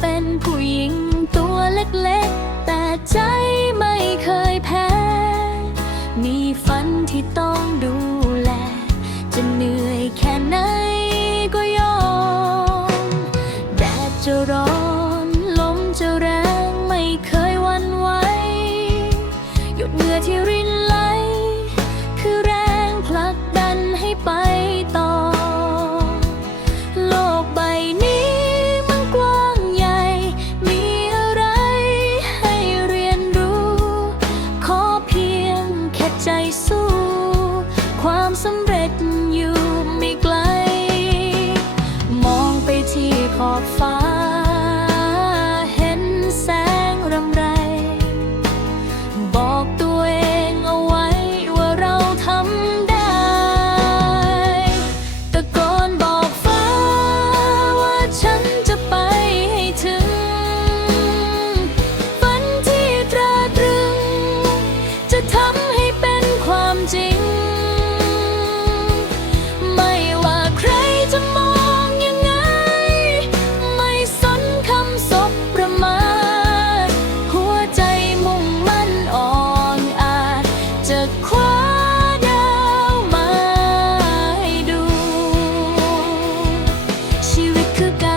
เป็นผู้หญิงตัวเล็กๆ แต่ใจไม่เคยแพ้ มีฝันที่ต้องดูแล จะเหนื่อยแค่ไหนก็ยอม แดดจะร้อนลมจะแรงไม่เคยวันไหวหยดเหงื่อที่ could die.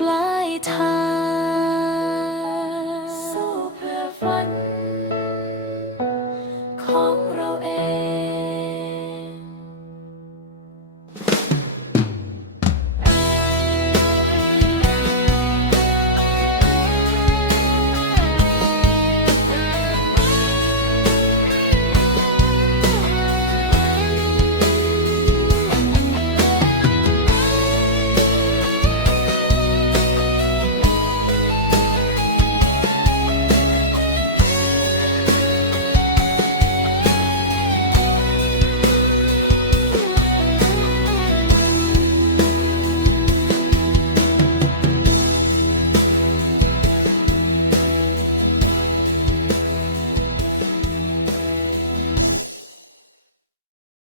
ปลายทาง